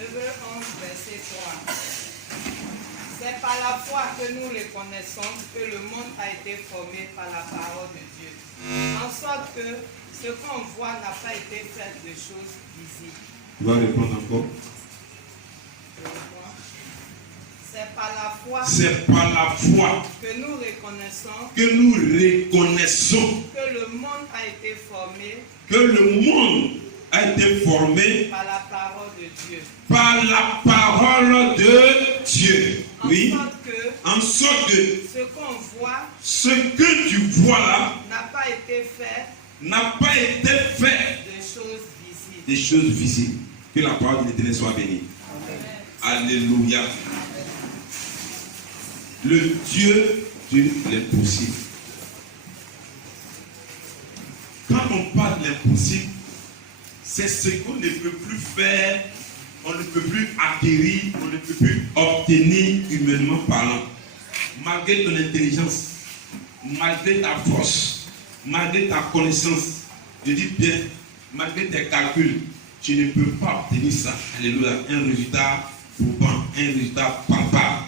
Hébreux 11, verset 3. C'est par la foi que nous reconnaissons que le monde a été formé par la parole de Dieu, en sorte que ce qu'on voit n'a pas été fait de choses visibles. Tu vas répondre encore. C'est par la foi que nous reconnaissons que le monde a été formé par la parole de Dieu. Par la parole de Dieu. Oui. En sorte que ce que tu vois là n'a pas été fait des choses visibles. Que la parole de l'Éternel soit bénie. Alléluia. Le Dieu de l'impossible. Quand on parle de l'impossible, c'est ce qu'on ne peut plus faire, on ne peut plus acquérir, on ne peut plus obtenir humainement parlant. Malgré ton intelligence, malgré ta force, malgré ta connaissance, je dis bien, malgré tes calculs, tu ne peux pas obtenir ça. Alléluia. Un résultat probant, un résultat palpable.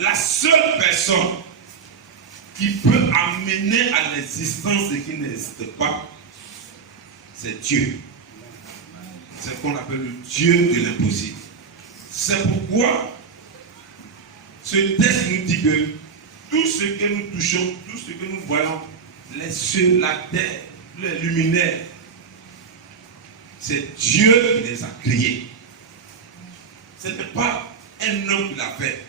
La seule personne qui peut amener à l'existence ce qui n'existe pas, c'est Dieu. C'est ce qu'on appelle le Dieu de l'impossible. C'est pourquoi ce texte nous dit que tout ce que nous touchons, tout ce que nous voyons, les cieux, la terre, les luminaires, c'est Dieu qui les a créés. Ce n'est pas un homme qui l'a fait,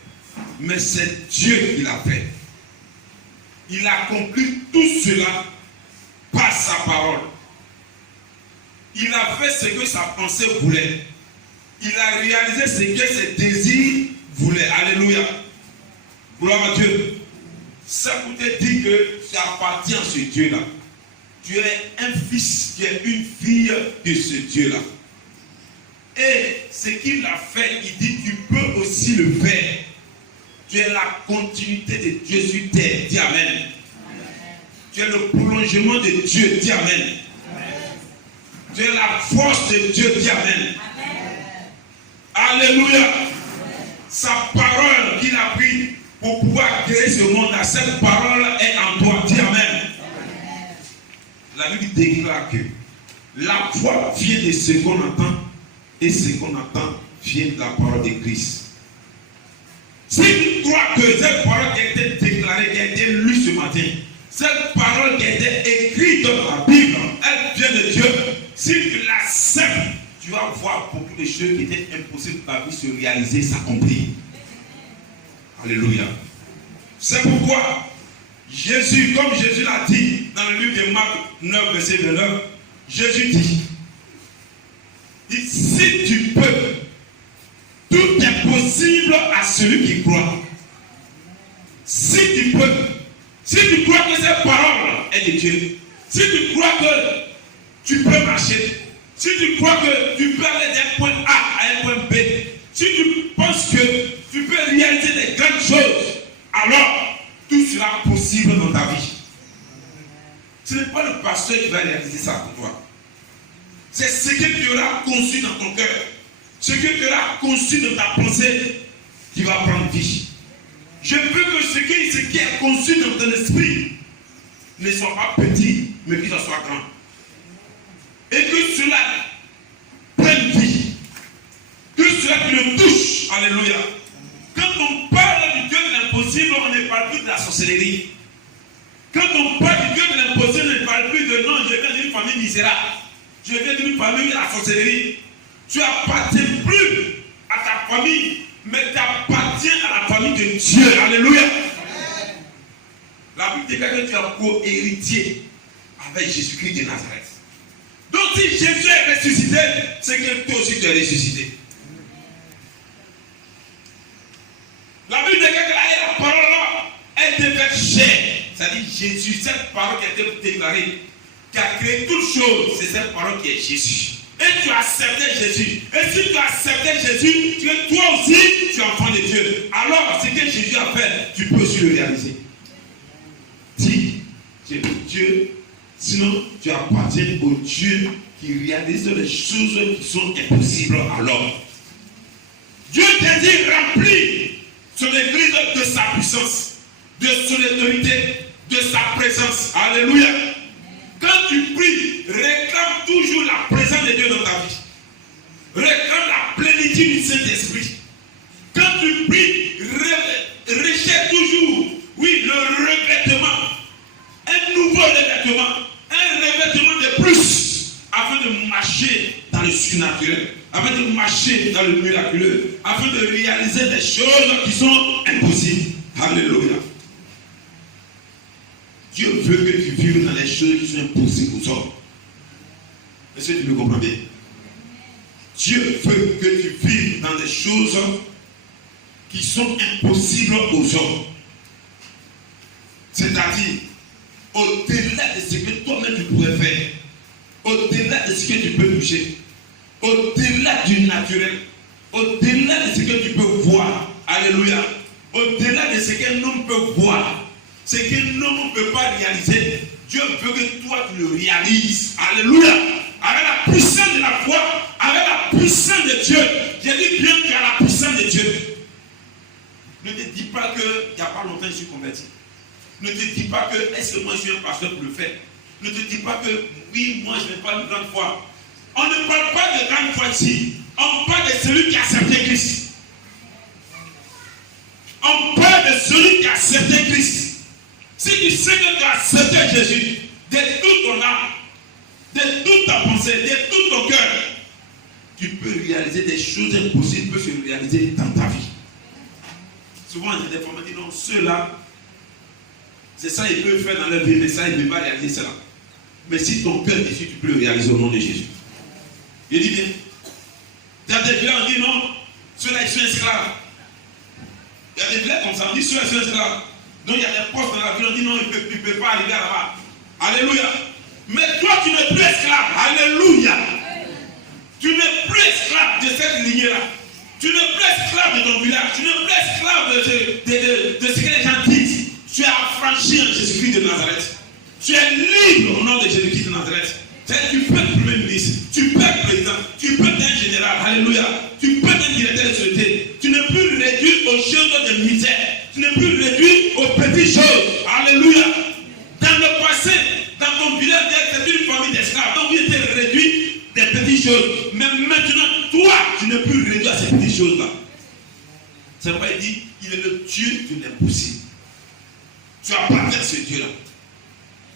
mais c'est Dieu qui l'a fait. Il a accompli tout cela par sa parole. Il a fait ce que sa pensée voulait. Il a réalisé ce que ses désirs voulaient. Alléluia. Gloire à Dieu. Ça vous te dit que tu appartiens à ce Dieu-là. Tu es un fils, tu es une fille de ce Dieu-là. Et ce qu'il a fait, il dit tu peux aussi le faire. Tu es la continuité de Dieu sur terre. Dis Amen. Amen. Tu es le prolongement de Dieu. Dis Amen. Amen. Tu es la force de Dieu. Dis Amen. Amen. Alléluia. Amen. Sa parole qu'il a prise pour pouvoir créer ce monde-là, cette parole est en toi. Dis Amen. Amen. La Bible déclare que la foi vient de ce qu'on entend et ce qu'on entend vient de la parole de Christ. Si tu crois que cette parole qui a été déclarée, qui a été lue ce matin, cette parole qui a été écrite dans la Bible, elle vient de Dieu. Si tu l'acceptes, tu vas voir beaucoup de choses qui étaient impossibles pour ta vie se réaliser, s'accomplir. Alléluia. C'est pourquoi Jésus, comme Jésus l'a dit dans le livre de Marc 9, verset 29, Jésus dit, si tu peux, tout est possible à celui qui croit. Si tu peux, si tu crois que cette parole est de Dieu, si tu crois que tu peux marcher, si tu crois que tu peux aller d'un point A à un point B, si tu penses que tu peux réaliser des grandes choses, alors tout sera possible dans ta vie. Ce n'est pas le pasteur qui va réaliser ça pour toi. C'est ce que tu auras conçu dans ton cœur. Ce que tu auras conçu dans ta pensée, qui va prendre vie. Je veux que ce qui est conçu dans ton esprit ne soit pas petit, mais qu'il soit grand. Et que cela prenne vie. Que cela te touche. Alléluia. Quand on parle du Dieu de l'impossible, on ne parle plus de la sorcellerie. Quand on parle du Dieu de l'impossible, on ne parle plus de non, je viens d'une famille misérable. Je viens d'une famille de la sorcellerie. Tu n'appartiens plus à ta famille, mais tu appartiens à la famille de Dieu. Alléluia. La Bible déclare que tu es co-héritier avec Jésus-Christ de Nazareth. Donc si Jésus est ressuscité, c'est que toi aussi tu es ressuscité. La Bible déclare que la parole là, elle devait chair. C'est-à-dire Jésus, cette parole qui a été déclarée, qui a créé toutes choses, c'est cette parole qui est Jésus. Et tu as accepté Jésus. Et si tu as accepté Jésus, toi aussi, tu es enfant de Dieu. Alors, ce que Jésus a fait, tu peux aussi le réaliser. Dis, c'est le Dieu, Sinon, tu appartiens au Dieu qui réalise les choses qui sont impossibles à l'homme. Dieu t'a dit remplis son église de sa puissance, de son autorité, de sa présence. Alléluia. Quand tu pries, réclame toujours la présence de Dieu dans ta vie. Réclame la plénitude du Saint-Esprit. Quand tu pries, recherche toujours, oui, le revêtement. Un nouveau revêtement. Un revêtement de plus. Afin de marcher dans le surnaturel. Afin de marcher dans le miraculeux. Afin de réaliser des choses qui sont impossibles. Alléluia. Dieu veut que tu vives dans les choses qui sont impossibles aux hommes. Est-ce que tu me comprends bien? Dieu veut que tu vives dans des choses qui sont impossibles aux hommes. C'est-à-dire, au-delà de ce que toi-même tu pourrais faire, au-delà de ce que tu peux toucher, au-delà du naturel, au-delà de ce que tu peux voir, alléluia, au-delà de ce qu'un homme peut voir, ce qu'un homme ne peut pas réaliser, Dieu veut que toi tu le réalises, alléluia, avec la puissance de la foi, avec la puissance de Dieu. Je dis bien qu'il y a la puissance de Dieu. Ne te dis pas qu'il n'y a pas longtemps je suis converti. Ne te dis pas que est-ce que moi je suis un pasteur pour le faire. Ne te dis pas que oui, moi je n'ai pas une grande foi. On ne parle pas de grande foi ici. On parle de celui qui a accepté Christ. On parle de celui qui a accepté Christ. Si tu sais que tu as accepté Jésus de toute ton âme, de toute ta pensée, de tout ton cœur, tu peux réaliser des choses impossibles, peuvent se réaliser dans ta vie. Souvent, il y a des femmes qui disent non, ceux-là, c'est ça ils peuvent faire dans leur vie, mais ça ils ne peuvent pas réaliser cela. Mais si ton cœur est dessus, tu peux le réaliser au nom de Jésus. Je dis bien. Dans des villages, on dit non, ceux-là ils sont esclaves. Il y a des villages comme ça, on dit ceux-là ils sont esclaves. Donc il y a des postes dans la ville, on dit non, ils ne peuvent pas arriver là-bas. Alléluia. Mais toi tu n'es plus esclave. Alléluia. Tu n'es plus esclave de cette lignée-là. Tu n'es plus esclave de ton village. Tu n'es plus esclave de ce que les gens disent. Tu es affranchi en Jésus-Christ de Nazareth. Tu es libre au nom de Jésus-Christ de Nazareth. Tu peux être premier ministre, tu peux être président, tu peux être un général, alléluia. Tu peux être un directeur de société. Tu n'es plus réduit aux choses de misère. Tu n'es plus réduit aux petites choses. Alléluia. Dans le passé, dans ton village, c'était une famille d'esclaves. Donc, tu étais réduit des petites choses. Mais maintenant, toi, tu n'es plus réduit à ces petites choses-là. C'est pourquoi il dit, il est le Dieu de l'impossible. Tu appartiens à ce Dieu-là.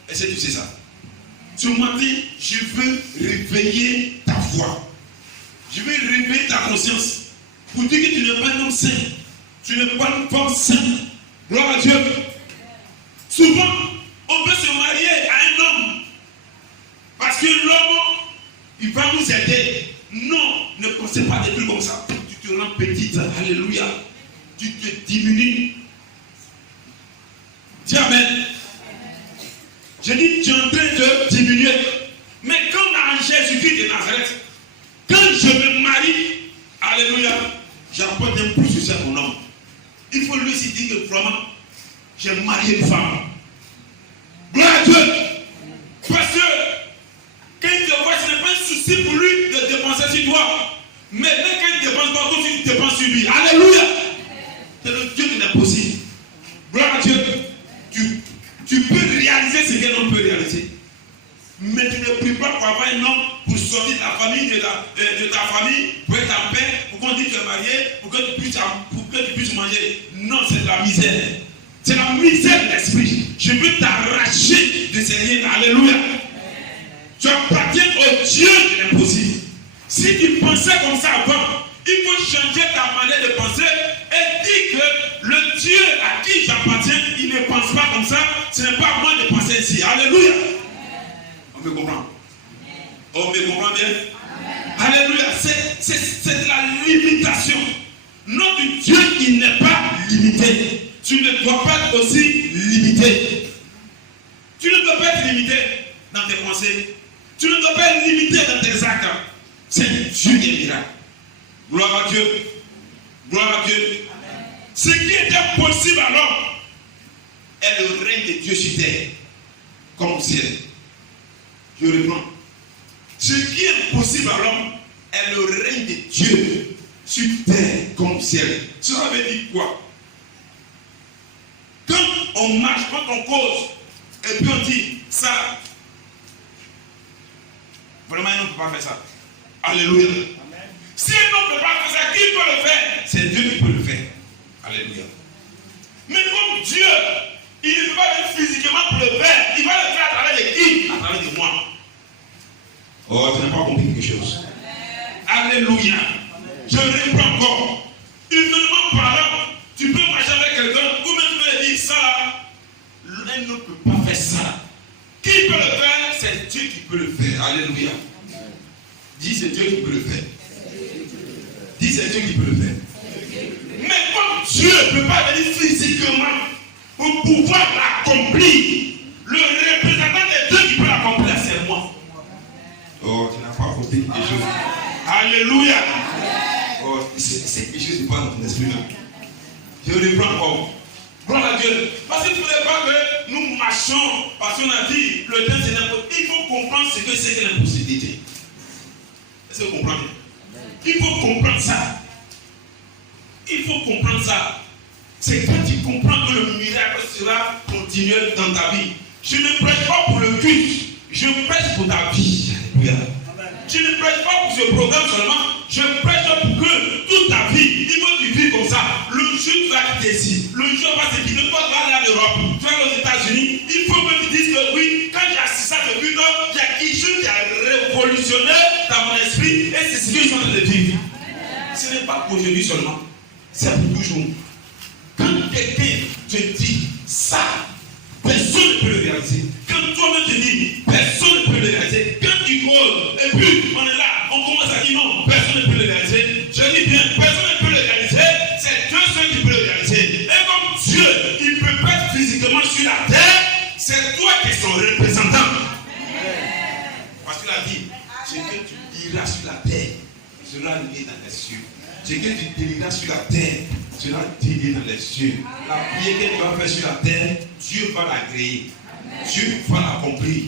Est-ce que tu sais ça? Ce matin, je veux réveiller ta foi. Je veux réveiller ta conscience. Pour dire que tu n'es pas un homme saint. Tu n'es pas une femme sainte. Gloire à Dieu. Souvent, on veut se marier à un homme. Parce que l'homme, il va nous aider. Non, ne pensez pas des trucs comme ça. Tu te rends petite. Alléluia. Tu te diminues. Dis Amen. Je dis, tu es en train de diminuer. Mais quand dans Jésus-Christ de Nazareth, quand je me marie, alléluia, j'apporte un plus sur mon homme. Il faut lui aussi dire que vraiment, j'ai marié une femme. Gloire à Dieu. Parce que quand il te voit, ce n'est pas un souci pour lui de dépenser sur toi. Mais dès qu'il dépense pas, toi tu dépenses sur lui. Alléluia. C'est le Dieu de l'impossible. Gloire à Dieu. Tu peux réaliser ce qu'un homme peut réaliser. Mais tu ne pries pas pour avoir un homme pour sortir de la famille, de ta famille, pour être en paix, pour qu'on dise que tu es marié, pour que tu puisses manger. Non, c'est de la misère. C'est la misère de l'esprit. Je veux t'arracher de ces liens. Alléluia. Tu appartiens au Dieu de l'impossible. Si tu pensais comme ça avant, il faut changer ta manière de penser et dire que le Dieu à qui j'appartiens, il ne pense pas comme ça. Ce n'est pas à moi de penser ainsi. Alléluia. On me comprend? On me comprend bien? Alléluia. C'est de la limitation. Notre Dieu, il n'est pas limité. Tu ne dois pas être aussi limité. Tu ne dois pas être limité dans tes pensées. Tu ne dois pas être limité dans tes actes. C'est Dieu qui est miracle. Gloire à Dieu. Gloire à Dieu. Amen. Ce qui était possible alors est le règne de Dieu sur terre, comme au ciel. Je reprends. Ce qui est impossible à l'homme est le règne de Dieu sur terre comme ciel. Cela veut dire quoi? Quand on marche, quand on cause, et puis on dit ça, vraiment un homme ne peut pas faire ça. Alléluia. Amen. Si un homme ne peut pas faire ça, qui peut le faire? C'est Dieu qui peut le faire. Alléluia. Mais comme Dieu, il ne peut pas être physiquement pour le faire, il va le faire à travers de qui? À travers de moi. Oh, tu n'as pas compris quelque chose. Alléluia. Je reprends encore. Humainement parlant, tu peux marcher avec quelqu'un, ou même tu peux dire ça. L'un ne peut pas faire ça. Qui peut le faire? C'est Dieu qui peut le faire. Alléluia. Dis, c'est Dieu qui peut le faire. Dis, c'est Dieu qui peut le faire. Mais comme Dieu ne peut pas venir physiquement pour pouvoir l'accomplir, le représentant de Dieu qui peut l'accomplir, c'est moi. Oh, tu n'as pas compris quelque chose. Alléluia. Oh, c'est quelque chose qui parle dans ton esprit là. Je reprends encore. Gloire à Dieu. Parce qu'il ne faudrait pas que nous marchions, parce qu'on a dit, le temps c'est n'importe. Il faut comprendre ce que c'est que l'impossibilité. Est-ce que vous comprenez? Il faut comprendre ça. Il faut comprendre ça. C'est quand tu comprends que le miracle sera continuel dans ta vie. Je ne prêche pas pour le culte, je prêche pour ta vie. Alléluia. Je ne prêche pas pour ce programme seulement, je prêche pour que toute ta vie, il faut que tu vis comme ça. Le jour tu vas quitter ici, le jour va se quitter, toi tu vas aller en Europe, tu vas aller aux États-Unis. Il faut que tu dises que oui, quand j'ai assisté à ce culte, il y a quelque chose qui a révolutionné dans mon esprit et c'est ce que je suis en train de vivre. Ce n'est pas pour aujourd'hui seulement, c'est pour toujours. Quand quelqu'un te dit ça, personne ne peut le réaliser. Quand toi-même te dis, personne ne peut le réaliser. Quand tu causes, et puis on est là, on commence à dire non, personne ne peut le réaliser. Je dis bien, personne ne peut le réaliser. C'est Dieu seul qui peut le réaliser. Et comme Dieu, il ne peut pas être physiquement sur la terre, c'est toi qui es son représentant. Parce qu'il a dit, ce que tu diras sur la terre, cela est dans les cieux. Ce que tu diras sur la terre, cela est dans les cieux. La prière que tu vas faire sur la terre, Dieu va l'agréer. Dieu va l'accomplir.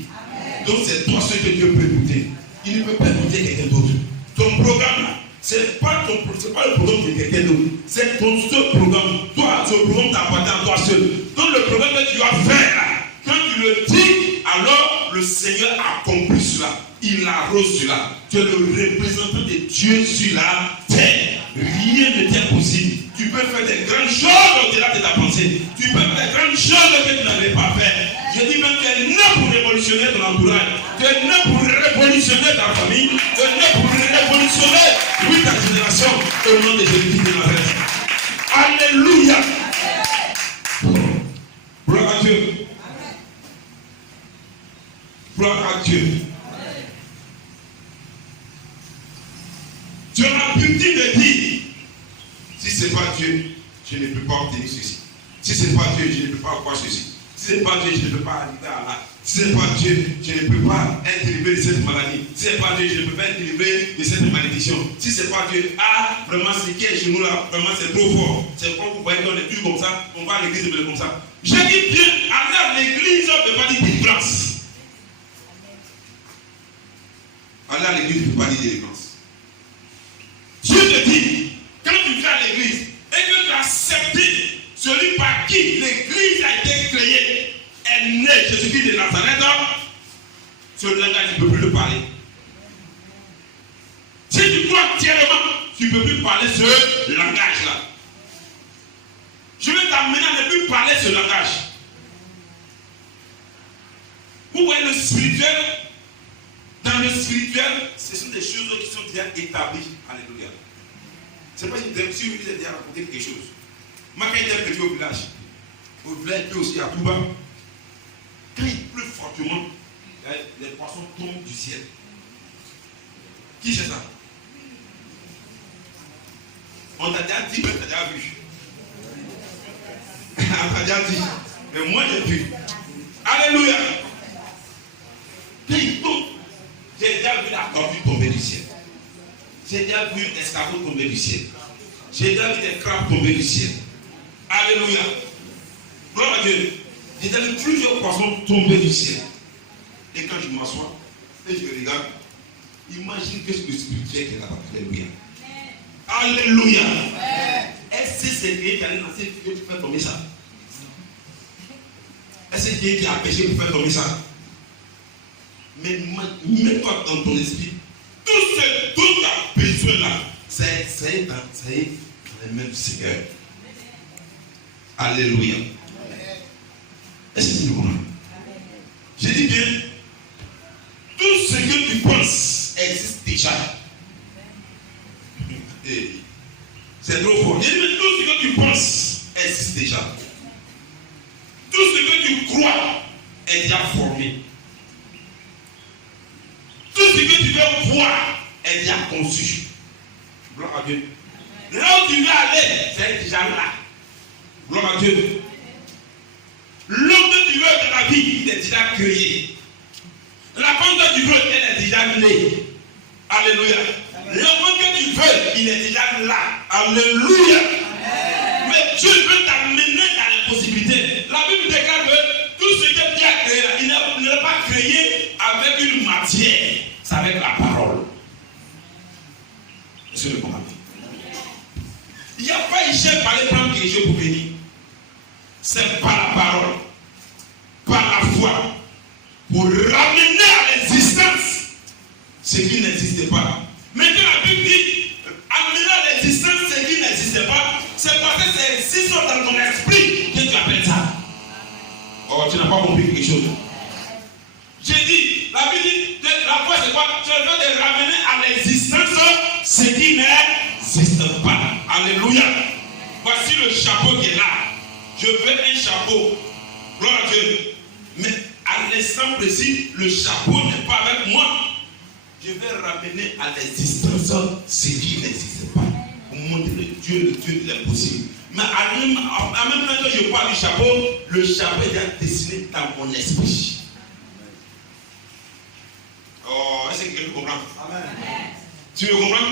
Donc c'est toi ce que Dieu peut écouter. Il ne peut pas écouter quelqu'un d'autre. Ton programme là, c'est pas le programme de quelqu'un d'autre. C'est ton seul programme. Toi, ce programme t'appartient à toi seul. Donc le programme que tu vas faire là, quand tu le dis, alors le Seigneur accomplit cela. Il arrose cela. Tu es le représentant de Dieu sur la terre. Rien ne t'est possible. Tu peux faire des grandes choses au-delà de ta pensée. Tu peux faire des grandes choses que tu n'avais pas fait. Je dis même que tu es né pour révolutionner ton entourage. Tu es né pour révolutionner ta famille. Tu es né pour révolutionner, oui, ta génération. Au nom de Jésus de Nazareth. Alléluia. Gloire à Dieu. Gloire à Dieu. Tu as l'habitude de dire, si ce n'est pas Dieu, je ne peux pas obtenir ceci. Si ce n'est pas Dieu, je ne peux pas avoir ceci. Si ce n'est pas Dieu, je ne peux pas arriver à là. Si ce n'est pas Dieu, je ne peux pas être délivré de cette maladie. Si ce n'est pas Dieu, je ne peux pas être délivré de cette malédiction. Si ce n'est pas Dieu, vraiment ce qui est chez nous là, vraiment c'est trop fort. C'est quand vous voyez qu'on est plus comme ça, on va à l'église et comme ça. Je dis bien, aller à l'église ne peut pas dire délivrance. Aller à l'église ne peut pas dire délivrance. Dieu te dit, quand tu viens à l'église et que tu as accepté celui par qui l'église a été créée, est né Jésus-Christ de Nazareth, ce langage, tu ne peux plus le parler. Si tu crois entièrement, tu ne peux plus parler ce langage-là. Je vais t'amener à ne plus parler ce langage. Vous voyez le spirituel? Dans le spirituel, ce sont des choses qui sont déjà établies. Alléluia. C'est pas si vous vous êtes déjà raconté quelque chose. Moi, quand j'étais petit au village aussi à Touba, quand il pleut fortement, les poissons tombent du ciel. Qui c'est ça? On t'a déjà dit, mais t'as déjà vu. On t'a déjà dit. Mais moi, j'ai vu. Alléluia. Quand il tombe, j'ai déjà vu la tortue tomber du ciel. J'ai déjà vu des escargots tomber du ciel. J'ai déjà vu des crabes tomber du ciel. Alléluia. Gloire à Dieu. J'ai déjà vu plusieurs poissons tomber du ciel. Et quand je m'assois, et je regarde, imagine que c'est le spirituel qui est là-bas. Alléluia. Alléluia. Est-ce que c'est Dieu qui a lancé que tu fais tomber ça? Est-ce que c'est Dieu qui a péché pour faire tomber ça? Mais mets-toi dans ton esprit. Tout ce dont tu as besoin là, c'est dans le même Seigneur. Alléluia. Est-ce que tu comprends? Je dis bien, tout ce que tu penses existe déjà. C'est trop fort. Je dis, mais tout ce que tu penses existe déjà. Tout ce que tu crois est déjà formé. Tout ce que tu veux voir est déjà conçu. Gloire à Dieu. Là où tu veux aller, c'est déjà là. Gloire à Dieu. L'homme que tu veux de la vie, il est déjà créé. La femme que tu veux, elle est déjà née. Alléluia. L'homme que tu veux, il est déjà là. Alléluia. Mais Dieu veut t'amener dans les possibilités. La Bible déclare que tout ce que Dieu a créé là, il n'est pas créé avec une matière. C'est avec la parole. Monsieur le commandant. Il n'y a pas échec par les plans que Dieu pour bénir. C'est par la parole, par la foi, pour ramener à l'existence ce qui n'existe pas. Maintenant, la Bible dit, amener à l'existence ce qui n'existe pas, c'est parce que c'est existe dans ton esprit que tu appelles ça. Oh, tu n'as pas compris quelque chose. J'ai dit, la Bible dit, la foi c'est quoi? Tu veux de ramener à l'existence ce qui n'existe pas. Alléluia. Voici le chapeau qui est là. Je veux un chapeau. Gloire à Dieu. Mais à l'instant précis, le chapeau n'est pas avec moi. Je vais ramener à l'existence ce qui n'existe pas. Pour montrer le Dieu de l'impossible. Mais en même temps que je parle du chapeau, le chapeau est déjà dessiné dans mon esprit. Oh, est-ce que tu comprends? Amen. Tu me comprends?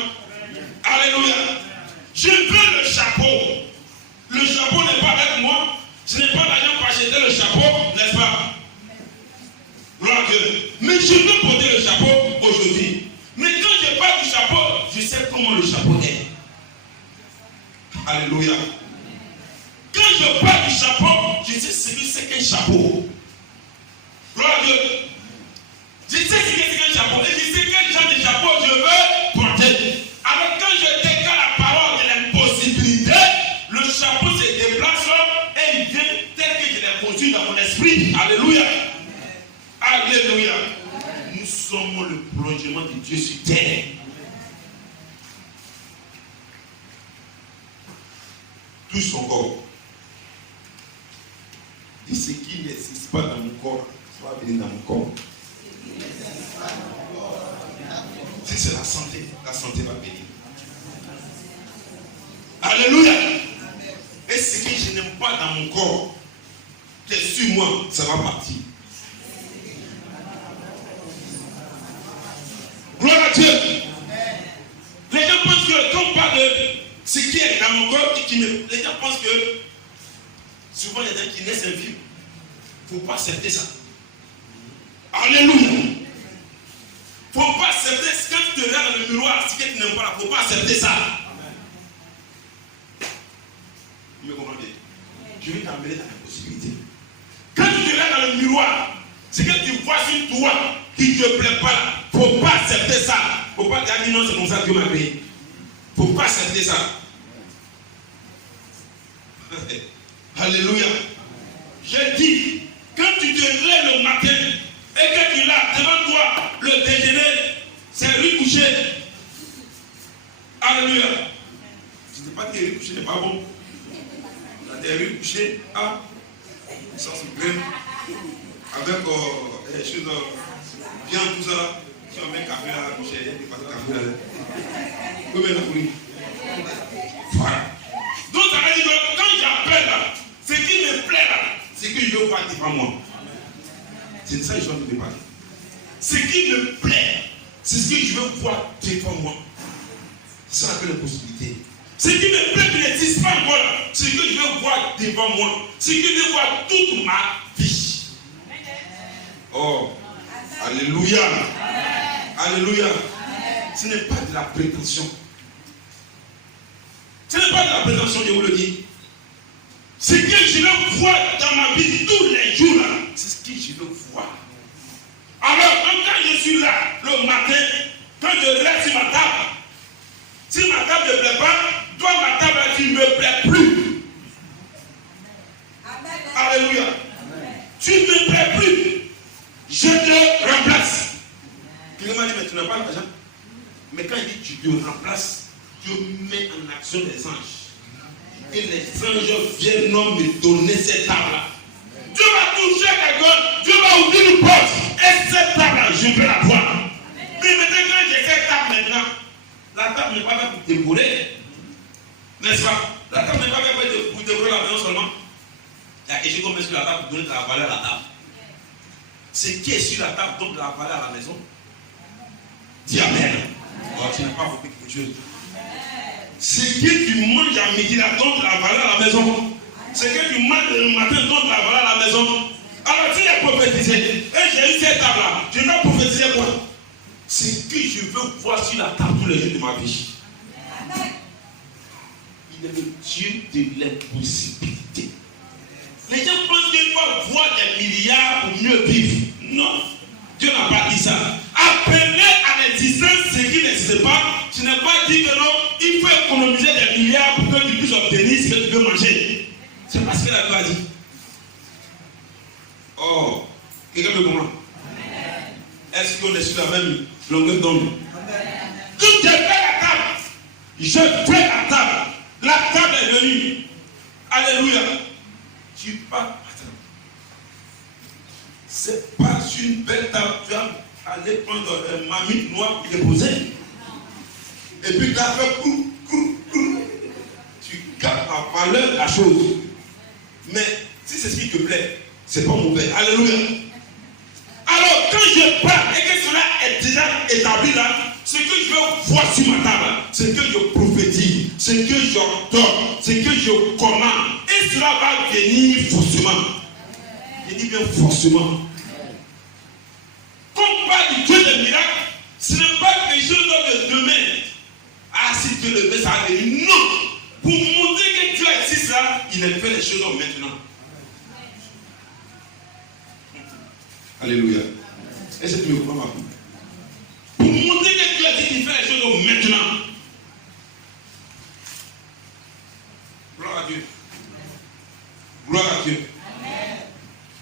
Alléluia. Je veux le chapeau. Le chapeau n'est pas avec moi. Ce n'est pas l'argent pour acheter le chapeau, n'est-ce pas? Gloire à Dieu. Mais je veux porter le chapeau aujourd'hui. Mais quand je parle du chapeau, je sais comment le chapeau est. Alléluia. Quand je parle du chapeau, je sais ce que c'est qu'un chapeau. Gloire à Dieu. Je sais ce que c'est qu'un chapeau. Et je sais quel genre de chapeau je veux porter. Alors quand je déclare la parole de l'impossibilité, le chapeau se déplace et il vient tel que je l'ai conçu dans mon esprit. Alléluia. Alléluia. Nous sommes le prolongement de Dieu sur terre. Tout son corps. Et ce qui n'existe pas dans mon corps, ça va venir dans mon corps. Si c'est la santé va venir. Alléluia. Et ce que je n'aime pas dans mon corps, qui est sur moi, ça va partir. Gloire à Dieu. Les gens pensent que quand on parle de ce qui est dans mon corps, les gens pensent que souvent il y a des gens qui naissent infimes. Il ne faut pas accepter ça. Alléluia. Il ne faut pas accepter ce que tu te regardes dans le miroir, ce que tu n'aimes pas. Il ne faut pas accepter ça. Vous me comprenez? Je vais t'emmener dans la possibilité. Quand tu te regardes dans le miroir, ce que tu vois sur toi qui ne te plaît pas, il ne faut pas accepter ça. Il ne faut pas dire non, c'est comme ça que Dieu m'a payé. Il ne faut pas accepter ça. Alléluia. Je dis, quand tu te lèves le matin et que tu l'as devant toi, le déjeuner, c'est riz couché. Alléluia. Je ne dis pas que riz couché n'est pas bon. Des riz couché, ah, sans sucre, avec des choses, viande, tout ça. Si on met café là, couché, il n'y a pas de café là. Combien de fruits? Voilà. Donc ça veut dire que quand j'appelle là, ce qui me plaît là, c'est que je veux voir devant moi. C'est de ça que je vais te parler. Ce qui me plaît, c'est ce que je veux voir devant moi. C'est ça la possibilité. Ce qui me plaît qui n'existe pas encore là, c'est ce que je veux voir devant moi. Ce que je veux voir toute ma vie. Oh, alléluia. Alléluia. Ce n'est pas de la prétention. Ce n'est pas de la prétention, je vous le dis. Ce que je veux voir dans ma vie tous les jours, c'est ce que je veux voir. Alors, quand je suis là, le matin, quand je reste sur ma table, si ma table ne plaît pas, toi, ma table, tu ne me plais plus. Amen. Alléluia. Amen. Tu ne me plais plus. Je te remplace. Quelqu'un m'a dit, mais tu n'as pas l'argent. Mais quand il dit tu te remplaces, Dieu met en action les anges. Et les anges viennent me donner cette table-là. Dieu va toucher quelqu'un, Dieu va ouvrir une porte. Et cette table-là, je vais la voir. Mais maintenant, quand j'ai cette table maintenant, la table n'est pas faite pour décorer. N'est-ce pas? La table n'est pas faite pour décorer la maison seulement. Il y a quelque chose qu'on met sur la table pour donner de la valeur à la table. Ce qui est sur la table donne de la valeur à la maison. Dis Amen. Oh, tu n'as pas compris quelque chose. Ce que tu manges à midi là donne de la valeur à la maison. Ce que tu manges le matin donne de la valeur à la maison. Alors si j'ai prophétisé et j'ai eu cette table là, je vais prophétiser quoi? Ce que je veux voir sur la table tous les jours de ma vie. Il est le Dieu de l'impossibilité. Les gens pensent qu'ils vont voir des milliards pour mieux vivre. Non, Dieu n'a pas dit ça. Appelez à l'existence ce qui n'existe pas. Tu n'as pas dit que non, il faut économiser des milliards pour que tu puisses obtenir ce que tu veux manger. C'est parce que la Bible a dit. Oh, quelqu'un me comprend? Est-ce qu'on est sur la même longueur d'onde? Quand je fais la table, je fais la table. La table est venue. Alléluia. Tu pars. C'est pas une belle table. Tu vas aller prendre un mamie noire pour déposer. Et puis tu as fait crou. Tu gardes la valeur de la chose. Mais si c'est ce qui te plaît, c'est pas mauvais. Alléluia. Alors quand je pars et que cela est déjà établi là, ce que je veux voir sur ma table, ce que je prophétise, ce que j'ordonne, ce que je commande, et cela va venir forcément. Je dis bien forcément. Quand on parle du Dieu des miracles, ce n'est pas quelque chose de demain. Ah, si Dieu le veut, ça va venir. Non. Pour montrer que Dieu existe là, il a fait les choses maintenant. Alléluia. Est-ce que tu me comprends ma vie? Pour montrer que Dieu existe, il fait les choses maintenant. Gloire à Dieu. Gloire à Dieu. Amen.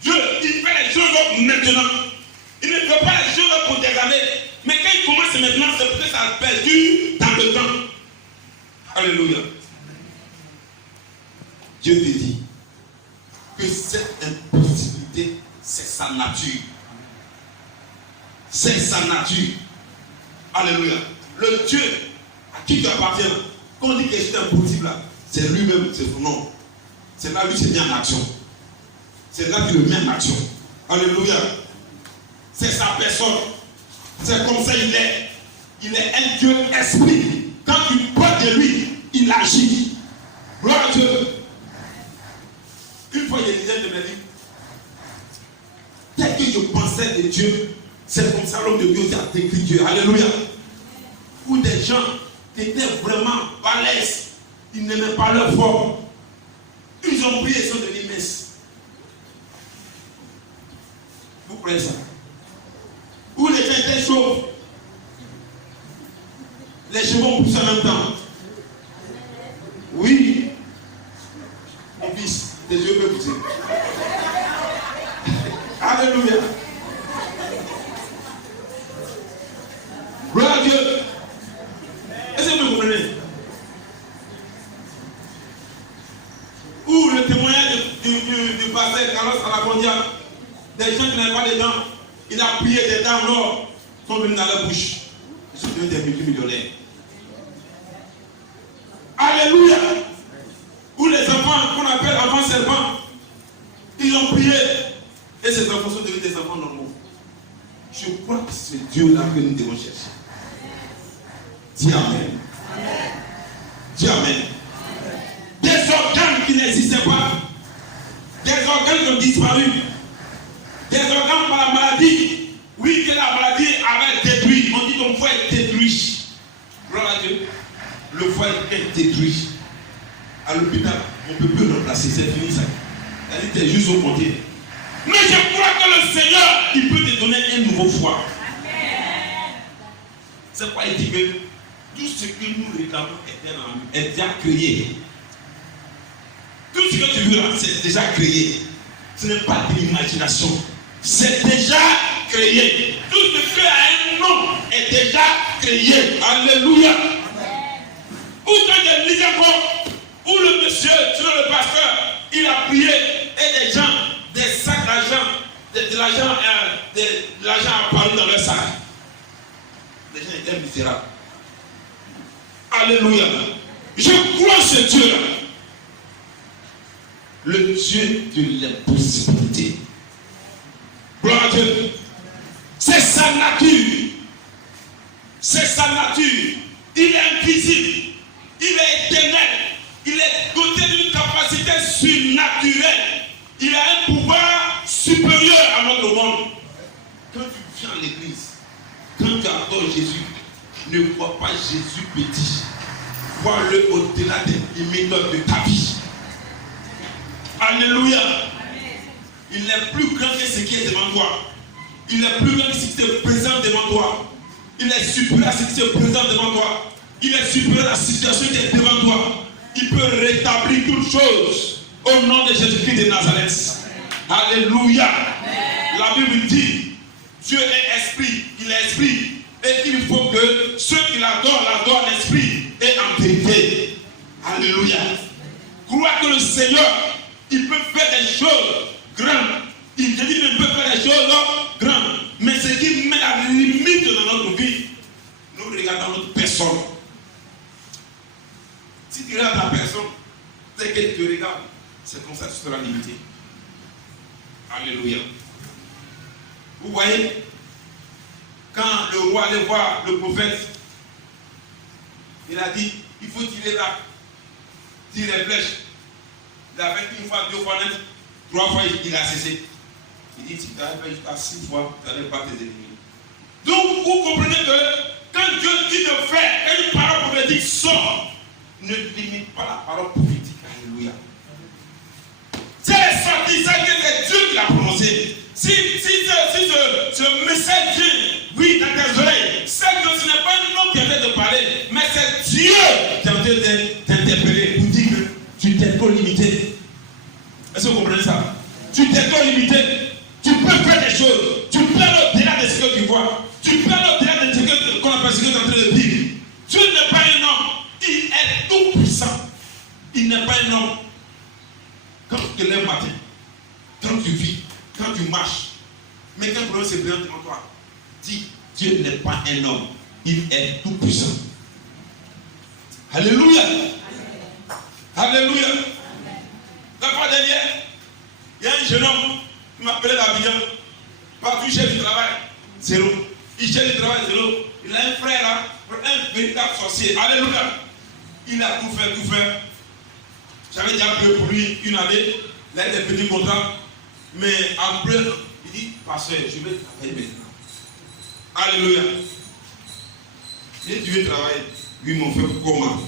Dieu, il fait les choses maintenant. Il ne fait pas les choses pour des années. Mais quand il commence maintenant, c'est parce que ça a perdu dans le temps. Alléluia. Dieu te dit que cette impossibilité, c'est sa nature. C'est sa nature. Alléluia. Le Dieu à qui tu appartiens, quand on dit que c'est impossible, c'est lui-même, c'est son nom. C'est là lui s'est mis en action. C'est là qu'il le met en action. Alléluia. C'est sa personne. C'est comme ça il est. Il est un Dieu esprit. Quand tu parles de lui, il agit. Gloire à Dieu. Une fois, il disait de me dire, tel que je pensais de Dieu, c'est comme ça l'homme de Dieu qui a décrit Dieu. Alléluia. Où des gens étaient vraiment balèzes. Ils n'aimaient pas leur forme. Ils ont prié et sont devenus minces. Vous croyez ça? Où les gens étaient chauds. Les cheveux ont poussé en même temps. Oui. Mon fils, tes yeux peuvent pousser. Alléluia. Gloire à Dieu. Est-ce que vous comprenez? Ou le témoignage du pasteur Carlos Alacondia, des gens qui n'avaient pas les dents, il a prié des dents en or, sont venus dans leur bouche. Ils sont devenus des multimillionnaires. Alléluia. Ou les enfants qu'on appelle enfants serpents, ils ont prié et ces enfants sont devenus des enfants normaux. Je crois que c'est Dieu là que nous devons chercher. Dis Amen. Dis Amen. Des organes qui n'existaient pas, des organes qui ont disparu, des organes par la maladie. Oui, que la maladie avait détruit. On dit le foie est détruit. À l'hôpital, on ne peut plus le remplacer, c'est fini ça. Elle était juste au côté. Mais je crois que le Seigneur, il peut te donner un nouveau foie. C'est pourquoi il dit que tout ce que nous réclamons est déjà créé. Tout ce que tu veux là, c'est déjà créé. Ce n'est pas de l'imagination. C'est déjà créé. Tout ce qui a un nom est déjà créé. Alléluia. Ou quand je lisais encore, où le monsieur, sinon le pasteur, il a prié et des gens, des sacs d'argent, de l'argent apparu dans leur sac. Les gens étaient misérables. Alléluia. Je crois ce Dieu-là. Le Dieu de l'impossibilité. Gloire à Dieu. C'est sa nature. C'est sa nature. Il est invisible. Il est éternel. Il est doté d'une capacité surnaturelle. Il a un pouvoir supérieur à notre monde. Quand tu viens à l'église, quand tu adores Jésus, ne vois pas Jésus petit. Vois-le au-delà des limites de ta vie. Alléluia. Il est plus grand que ce qui est devant toi. Il est plus grand que ce qui se présente devant toi. Il est supérieur à ce qui se présente devant toi. Il est supérieur à la situation qui est devant toi. Il peut rétablir toutes choses au nom de Jésus-Christ de Nazareth. Alléluia. La Bible dit, Dieu est esprit, il est esprit. Et il faut que ceux qui l'adorent en esprit et en vérité. Alléluia. Crois que le Seigneur, il peut faire des choses grandes. Il te dit qu'il peut faire des choses grandes. Mais ce qui met la limite dans notre vie, nous regardons notre personne. Si tu regardes ta personne, c'est que tu regardes, c'est comme ça que tu seras limité. Alléluia. Vous voyez, quand le roi allait voir le prophète, il a dit, il faut tirer là, tirer les flèches. Il a fait une fois, 2 fois, 3 fois, il a cessé. Il dit, si tu avais fait jusqu'à 6 fois, tu n'allais pas tes ennemis. Donc, vous comprenez que quand Dieu dit de faire, une parole prophétique sort, ne limite pas la parole prophétique. Alléluia. C'est sorti, c'est Dieu qui l'a prononcé. Si ce message vient, oui, dans tes oreilles, c'est que ce n'est pas un homme qui est en train de parler, mais c'est Dieu qui est en train de t'interpeller pour dire que tu t'es trop limité. Est-ce que vous comprenez ça? Tu t'es trop limité. Tu peux faire des choses. Tu peux aller au-delà de ce que tu vois. Tu peux aller au-delà de ce qu'on appelle ce que tu es en train de dire. Dieu n'est pas un homme. Il est tout puissant. Il n'est pas un homme. Quand tu te lèves matin, quand tu vis, quand tu marches, mais quand le problème se présente devant toi, dis, Dieu n'est pas un homme. Il est tout puissant. Alléluia. Alléluia. La fois dernière, il y a un jeune homme qui m'appelait l'Abidjan. Partout, il cherche du travail. Zéro. Il cherche du travail, zéro. Il a un frère là, un véritable sorcier. Alléluia. Il a tout fait, tout fait. J'avais déjà prié pour lui une année. Il a des petits contrats. Mais après, il dit, pasteur, je vais travailler maintenant. Alléluia. Et tu veux travailler. Oui, mon frère, comment?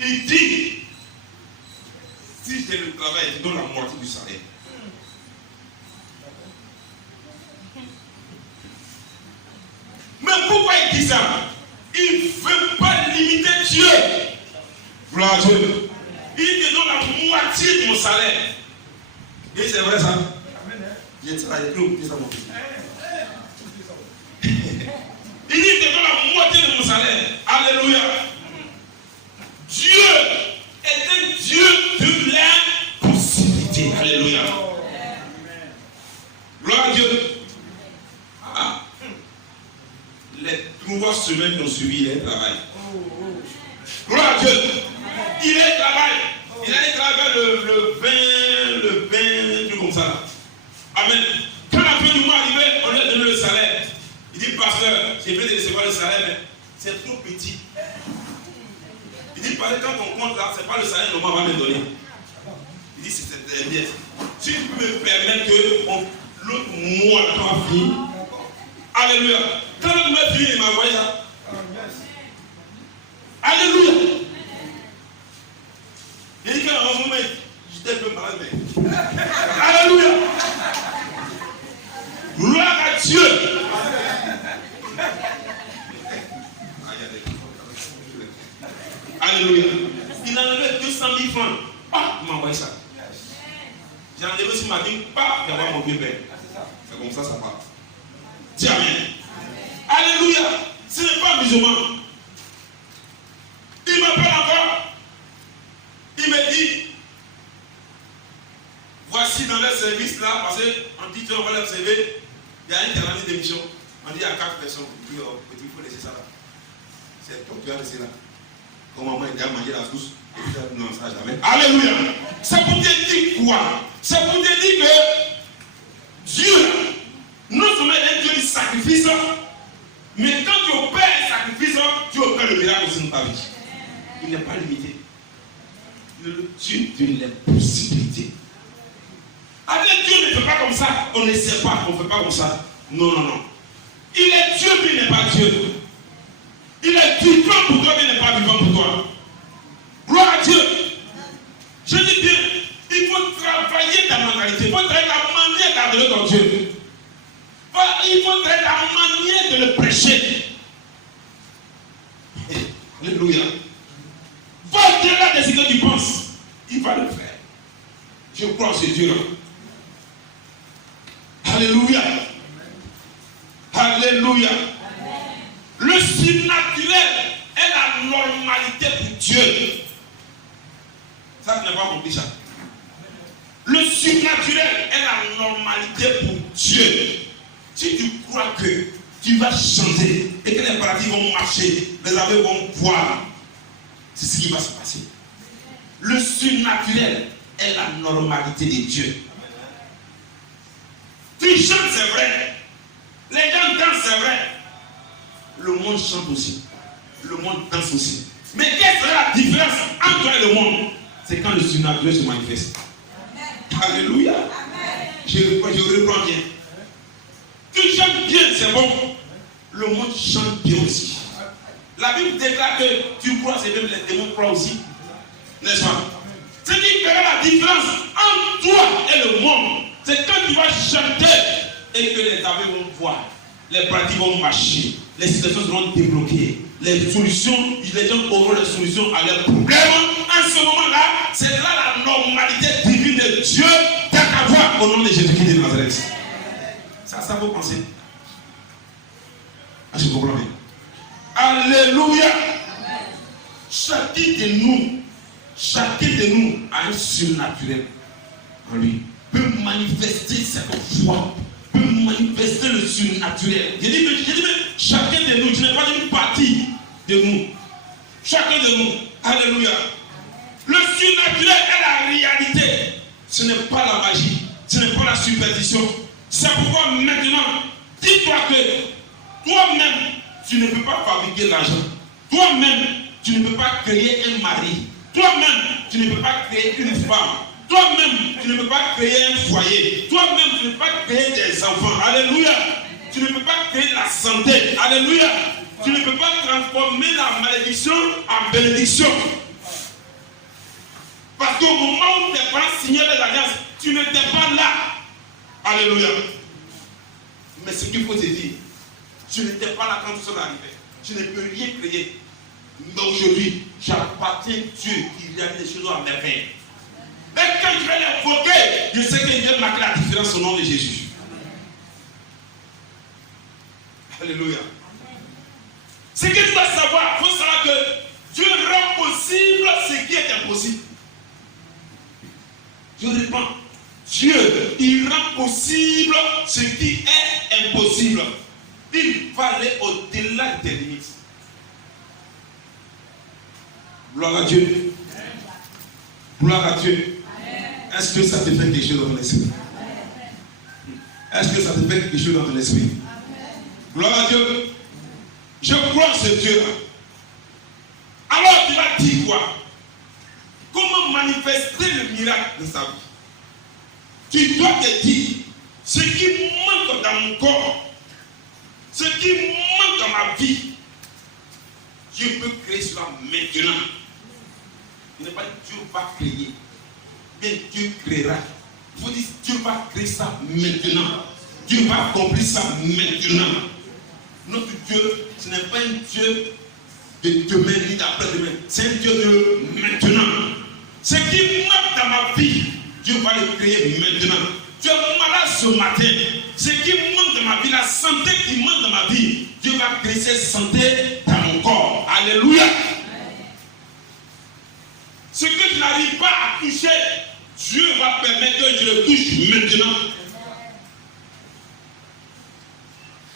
Il dit, si j'ai le travail, je donne la moitié du salaire. Mais pourquoi il dit ça? Il ne veut pas limiter Dieu. Gloire à Dieu. Il te donne la moitié de mon salaire. Et c'est vrai ça? J'ai travaillé plus, c'est ça mon fils. Il dit que dans la moitié de mon salaire. Alléluia. Dieu est un Dieu de l'impossibilité. Alléluia. Gloire à Dieu. Ah. Les 3 semaines qui ont suivi, il a un travail. Gloire à Dieu. Il a un travail. Il a un travail le 20, comme ça. Amen. Quand la fin du mois arrivait, on lui a donné le salaire. Il dit, pasteur, j'ai fait de recevoir le salaire, mais c'est trop petit. Il dit, parce que quand on compte là, ce n'est pas le salaire que l'homme va me donner. Il dit, c'est bien. Si tu peux me permettre que l'autre mois soit fini. Alléluia. Quand l'autre mois est fini, il m'a envoyé ça. Alléluia. Il dit qu'à un moment, j'étais un peu malade, mais. Alléluia. Gloire à Dieu. Alléluia. Il a enlevé 200 000 francs. Ah, il m'a envoyé ça. J'ai enlevé ce matin, pas d'avoir mon vieux père. C'est comme ça part. Dis amen. Alléluia. Ce n'est pas musulman. Il m'appelle encore. Il me dit, voici dans le service là, parce qu'on dit qu'on va l'observer, il y a un calendrier d'émission. On dit à 4 personnes, il faut laisser ça là. C'est ton cœur laisser là. Comme maman il a mangé la sauce, et puis non, ça jamais. Alléluia. C'est pour te dire quoi? C'est pour te dire que Dieu, non seulement est un Dieu du sacrifice, mais quand tu opères un sacrifice, tu opères le miracle aussi dans ta vie. Il n'est pas limité. Le Dieu de l'impossibilité. Avec Dieu ne fait pas comme ça, on ne sait pas, on ne fait pas comme ça. Non, non, non. Il est Dieu, mais il n'est pas Dieu. Il est vivant pour toi, mais il n'est pas vivant pour toi. Gloire à Dieu. Je dis bien, il faut travailler ta mentalité. Il faut travailler la manière d'adorer ton Dieu. Il faut travailler la manière de le prêcher. Alléluia. Va au-delà de ce que tu penses. Il va le faire. Je crois en ce Dieu-là. Alléluia. Alléluia. Le surnaturel est la normalité pour Dieu. Ça, tu n'as pas compris ça. Le surnaturel est la normalité pour Dieu. Si tu crois que tu vas chanter et que les paradis vont marcher, les aveugles vont voir, c'est ce qui va se passer. Le surnaturel est la normalité de Dieu. Tu chantes, c'est vrai. Les gens dansent, c'est vrai. Le monde chante aussi. Le monde danse aussi. Mais quelle sera la différence entre toi et le monde? C'est quand le surnaturel se manifeste. Alléluia. Je reprends bien. Tu chantes bien, c'est bon. Le monde chante bien aussi. La Bible déclare que tu crois, c'est même les démons croient aussi. N'est-ce pas? C'est-à-dire qu'il y aura la différence entre toi et le monde. C'est quand tu vas chanter et que les aveugles vont voir, les pratiques vont marcher, les situations seront débloquées, les solutions, les gens auront les solutions à leurs problèmes. En ce moment-là, c'est là la normalité divine de Dieu dans ta voix au nom de Jésus-Christ de Nazareth. Ça vous pensez? Ah, je comprends bien. Alléluia. Chacun de nous a un surnaturel en lui. Peut manifester cette foi, peut manifester le surnaturel. Je dis, mais chacun de nous, je n'ai pas une partie de nous. Chacun de nous. Alléluia. Le surnaturel est la réalité. Ce n'est pas la magie. Ce n'est pas la superstition. C'est pourquoi maintenant, dis-toi que toi-même, tu ne peux pas fabriquer l'argent. Toi-même, tu ne peux pas créer un mari. Toi-même, tu ne peux pas créer une femme. Toi-même, tu ne peux pas créer un foyer. Toi-même, tu ne peux pas créer des enfants. Alléluia. Tu ne peux pas créer la santé. Alléluia. Tu ne peux pas transformer la malédiction en bénédiction. Parce qu'au moment où tes parents signaient les alliances, tu n'étais pas là. Alléluia. Mais ce qu'il faut te dire, tu n'étais pas là quand tout ça arrivait. Tu ne peux rien créer. Mais aujourd'hui, j'appartiens à Dieu qui réalise les choses à merveille. Mais quand je vais l'invoquer, je sais qu'il vient marquer la différence au nom de Jésus. Alléluia. Ce que tu dois savoir, il faut savoir que Dieu rend possible ce qui est impossible. Je réponds. Dieu, il rend possible ce qui est impossible. Il va aller au-delà des limites. Gloire à Dieu. Gloire à Dieu. Est-ce que ça te fait quelque chose dans ton esprit? Est-ce que ça te fait quelque chose dans ton esprit? Gloire à Dieu. Je crois en ce Dieu-là. Alors tu vas dire quoi? Comment manifester le miracle de sa vie? Tu dois te dire ce qui manque dans mon corps, ce qui manque dans ma vie, Dieu peut créer cela maintenant. Il n'est pas Dieu va créer. Mais Dieu créera. Il faut dire Dieu va créer ça maintenant. Dieu va accomplir ça maintenant. Notre Dieu, ce n'est pas un Dieu de demain ni d'après-demain. C'est un Dieu de maintenant. Ce qui manque dans ma vie, Dieu va le créer maintenant. Tu es malade ce matin. Ce qui manque dans ma vie, la santé qui manque dans ma vie, Dieu va créer cette santé dans mon corps. Alléluia. Ce que je n'arrive pas à toucher, Dieu va permettre que je le touche maintenant.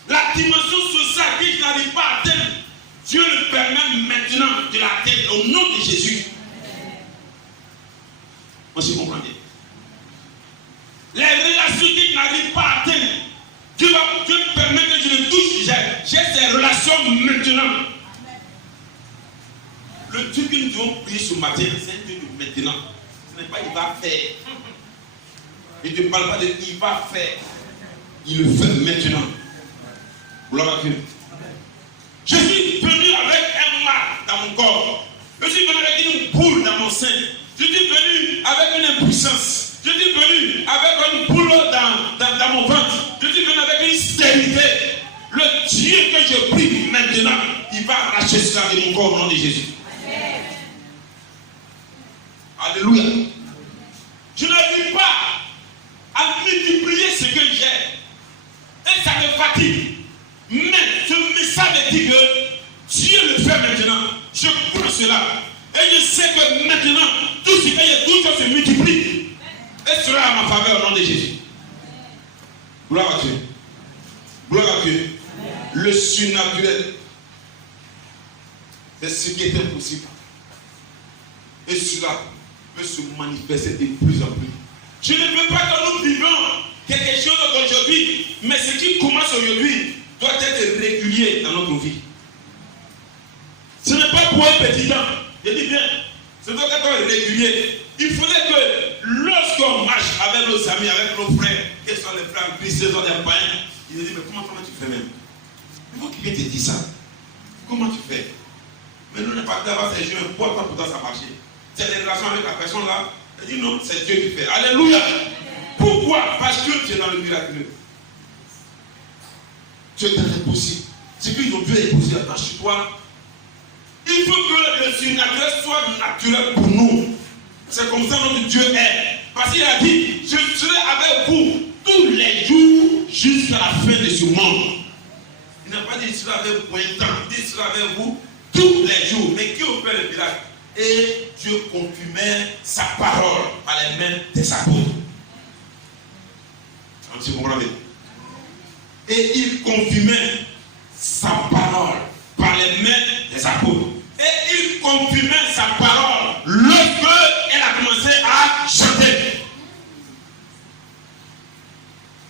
La dimension sociale que je n'arrive pas à atteindre, Dieu le permet maintenant de l'atteindre au nom de Jésus. Moi, je comprends bien. Les relations que je n'arrive pas à atteindre, Dieu permet que je le touche. J'ai ces relations maintenant. Le Dieu que nous devons prier ce matin, c'est un Dieu de maintenant. Ce n'est pas il va faire. Il ne te parle pas de il va faire. Il le fait maintenant. Gloire à Dieu. Je suis venu avec un mal dans mon corps. Je suis venu avec une boule dans mon sein. Je suis venu avec une impuissance. Je suis venu avec une boule dans mon ventre. Je suis venu avec une stérilité. Le Dieu que je prie maintenant, il va arracher cela de mon corps au nom de Jésus. Alléluia. Je n'arrive pas à multiplier ce que j'ai. Et ça me fatigue. Mais ce message dit que Dieu le fait maintenant. Je crois cela. Et je sais que maintenant, tout ce qu'il y a, tout ça se multiplie. Et sera à ma faveur au nom de Jésus. Gloire à Dieu. Gloire à Dieu. Le surnaturel, c'est ce qui était possible. Et cela peut se manifester de plus en plus. Je ne veux pas que nous vivions quelque chose d'aujourd'hui, mais ce qui commence aujourd'hui doit être régulier dans notre vie. Ce n'est pas pour un petit temps. Je dis bien, ce doit être régulier. Il faudrait que lorsqu'on marche avec nos amis, avec nos frères, quels sont les frères en Christ, quels sont les païens, ils disent, mais comment tu fais même? Il faut qu'il te dise ça. Comment tu fais? Mais nous, on n'est pas d'avoir ces jeux importants pour toi, ça marcher. C'est des relations avec la personne là. Elle dit non, c'est Dieu qui fait. Alléluia. Pourquoi? Parce que tu es dans le miraculeux. Tu es dans l'impossible. Ce que Dieu est possible chez toi. Il faut que le surnaturel soit naturel pour nous. C'est comme ça notre Dieu est. Parce qu'il a dit, je serai avec vous tous les jours jusqu'à la fin de ce monde. Il n'a pas dit, je serai avec vous pour un temps. Il dit, je serai avec vous tous les jours. Mais qui opère le miracle? Et Dieu confirmait sa parole par les mains des apôtres. Tu comprends bien? Et il confirmait sa parole par les mains des apôtres. Et il confirmait sa parole lorsqu'elle a commencé à chanter.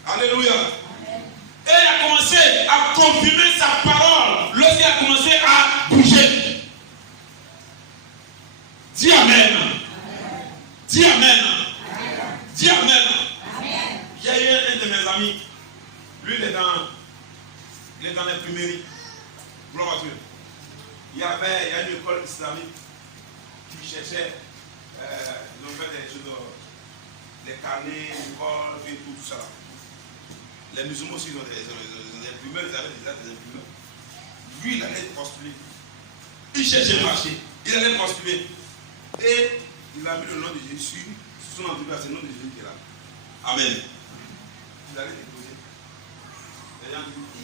Alléluia. Et elle a commencé à confirmer sa parole lorsqu'elle a commencé à bouger. Dis Amen. Dis Amen. Dis Amen. Il y a eu un de mes amis. Lui, il est dans l'imprimerie. Gloire à Dieu. Il y a une école islamique qui cherchait ils ont fait des choses, les carnets, les cols, et tout ça. Les musulmans aussi ont des imprimeurs, ils avaient déjà des imprimeurs. Lui, il allait postuler. Il cherchait le marché. Il allait postuler. Et il a mis le nom de Jésus sur son entreprise, c'est le nom de Jésus qui est là. Amen. Il allait déposer. Les gens disent,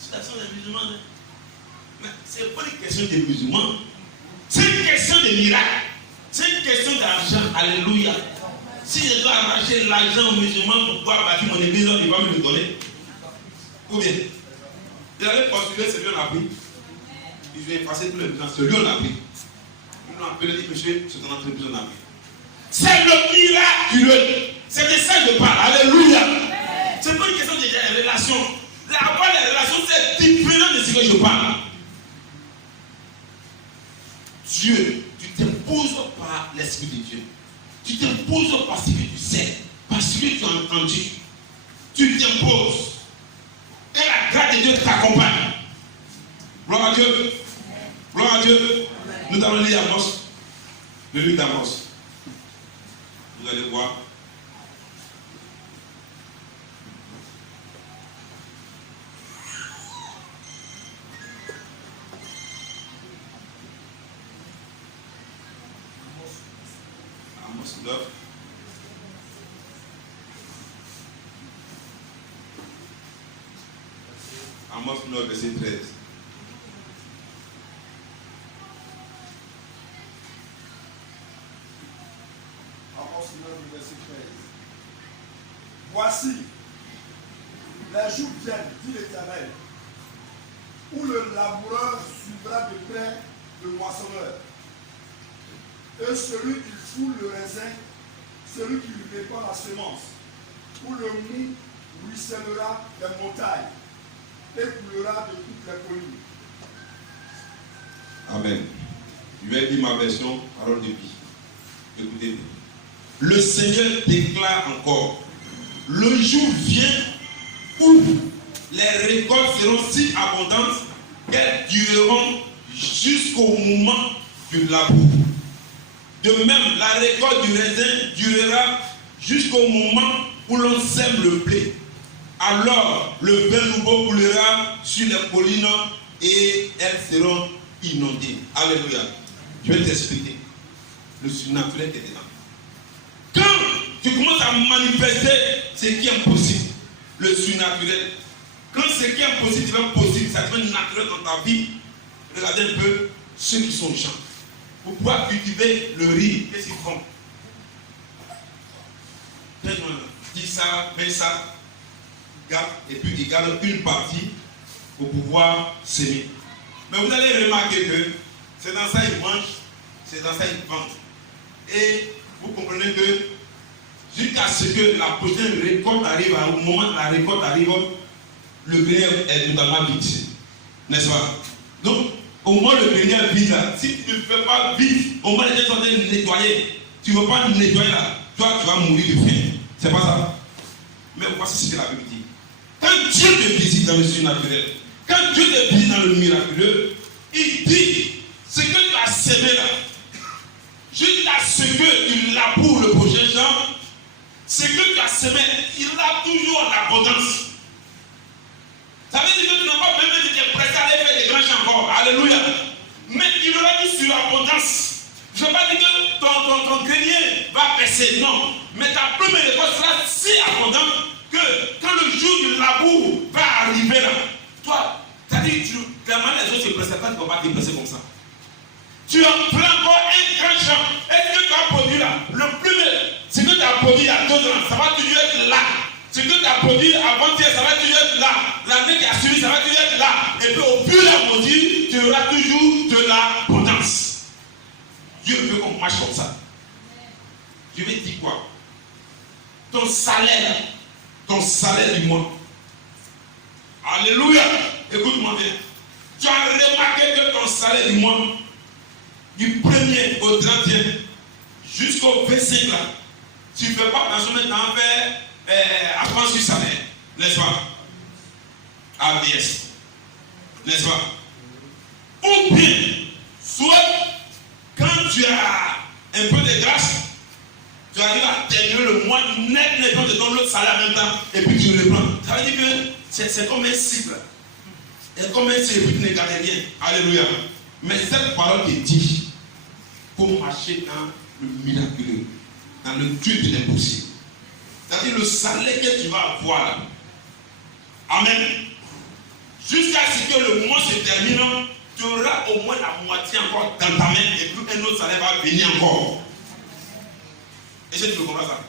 ce sont les musulmans. Mais ce n'est pas une question des musulmans. C'est une question de miracle. C'est une question d'argent. Alléluia. Si je dois arracher l'argent aux musulmans pour pouvoir bâtir mon église, il va me le donner. Ou bien, il allait postuler, c'est lui on a pris. Il vient passer tous les gens, c'est lui on a pris. Ils l'ont appelé, dit monsieur, c'est ton entreprise on a pris. C'est le miraculeux. C'est de ça que je parle. Alléluia. C'est pas une question de relation. Avoir des relations, c'est différent de ce que je parle. Dieu, tu t'imposes par l'Esprit de Dieu. Tu t'imposes parce que tu sais, parce que tu as entendu. Tu t'imposes. Et la grâce de Dieu t'accompagne. Gloire à Dieu. Gloire à Dieu. Nous allons lire Amos, le livre d'Amos. Vous allez voir. Amos 9. Amos 9, verset 13. Amos 9, verset 13. Voici, les jours viennent, dit l'Éternel, où le laboureur suivra de près le moissonneur. Et celui qui foule le raisin, celui qui lui répand la semence, où le mou ruissellera des montagnes et coulera de toutes les collines. Amen. Je vais dire ma version, parole de vie. Écoutez bien. Le Seigneur déclare encore, le jour vient où les récoltes seront si abondantes qu'elles dureront jusqu'au moment du labour. De même, la récolte du raisin durera jusqu'au moment où l'on sème le blé. Alors, le vin nouveau coulera sur les collines et elles seront inondées. Alléluia. Je vais t'expliquer. Le surnaturel est dedans. Quand tu commences à manifester ce qui est impossible, le surnaturel, quand ce qui est impossible devient possible, ça devient naturel dans ta vie. Regardez un peu ceux qui sont gens. Pour pouvoir cultiver le riz, qu'est-ce qu'ils font? Dis ça, mets ça, garde, et puis ils gardent une partie pour pouvoir s'aimer. Mais vous allez remarquer que c'est dans ça qu'ils mangent, c'est dans ça qu'ils vendent. Et vous comprenez que jusqu'à ce que la prochaine récolte arrive, au moment de la récolte arrive, le grenier est totalement vide. N'est-ce pas? Donc, au moins le grenier est vide là. Si tu ne fais pas vide, au moins les gens sont en train de nettoyer. Tu ne veux pas nettoyer là, toi tu vas mourir de faim. C'est pas ça. Mais voici ce que la Bible dit. Quand Dieu te visite dans le surnaturel, quand Dieu te visite dans le miraculeux, il dit ce que tu as semé là, jusqu'à ce que tu laboures le prochain champ, ce que tu as semé, il a toujours en abondance. Ça veut dire que tu n'as pas besoin de te prêter à aller faire des grands champs encore. Alléluia. Mais il aura dit sur l'abondance. Je ne veux pas dire que ton grenier va baisser, non. Mais ta première récolte sera si abondante que quand le jour du labour va arriver là, toi, c'est-à-dire que clairement les autres ne se pressent pas, tu ne vas pas te presser comme ça. Tu en prends encore un grand champ. Est-ce que tu as produit là? Le premier, ce que tu as produit il y a 2 ans, ça va toujours être là. Ce que tu as produit avant-hier, ça va toujours être là. L'année qui a suivi, ça va toujours être là. Et puis au fur et à mesure, tu auras toujours de l'abondance. Dieu veut qu'on marche comme ça. Je vais te dire quoi? Ton salaire du mois. Alléluia. Écoute-moi bien. Tu as remarqué que ton salaire du mois, du 1er au 31 jusqu'au 25 là, tu ne fais pas dans ce moment faire avance sur salaire, n'est-ce pas? ABS, n'est-ce pas? Ou bien, soit quand tu as un peu de grâce, tu arrives à terminer le mois net, de ton autre salaire en même temps, et puis tu le prends. Ça veut dire que c'est comme un cycle. Et comme un cycle, tu ne gardes rien. Alléluia. Mais cette parole te dit, pour marcher dans le miraculeux, dans le Dieu de l'impossible. C'est-à-dire le salaire que tu vas avoir là. Amen. Jusqu'à ce que le mois se termine, tu auras au moins la moitié encore dans ta main et puis un autre salaire va venir encore. Est-ce que tu comprends ça?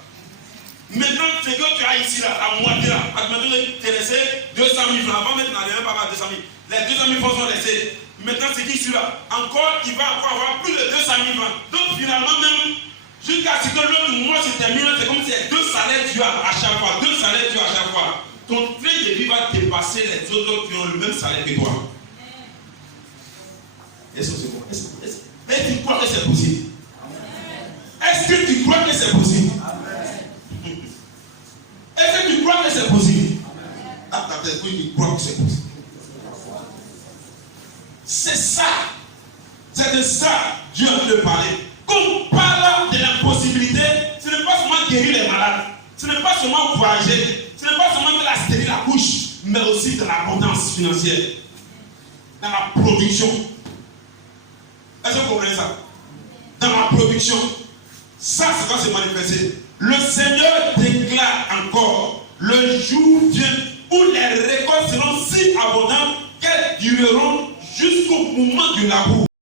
Maintenant, ce que tu as ici, là, la moitié là, maintenant tu es laissé 200 000 francs. Avant maintenant, il n'y avait pas 200 000. Les 200 000 francs sont laissés. Maintenant, ce qui est ici là, encore, il va encore avoir plus de 200 000 francs. Donc finalement, même, jusqu'à ce que l'autre mois se termine, c'est comme si c'est 2 salaires tu as à chaque fois. 2 salaires tu as à chaque fois. Ton train de vie va dépasser les autres qui ont le même salaire que toi. Est-ce que c'est bon? Est-ce que tu crois que c'est possible? Est-ce que tu crois que c'est possible? Est-ce que tu crois que c'est possible? À ta tête, oui, tu crois que c'est possible. C'est ça C'est de ça Dieu a voulu parler. Quand on parle de l'impossibilité, ce n'est pas seulement guérir les malades, ce n'est pas seulement voyager, ce n'est pas seulement de la stérile la couche, mais aussi de l'abondance financière, dans la production. Est-ce que vous comprenez ça? Dans la production, ça va se manifester. Le Seigneur déclare encore, le jour vient où les récoltes seront si abondantes qu'elles dureront jusqu'au moment du labour.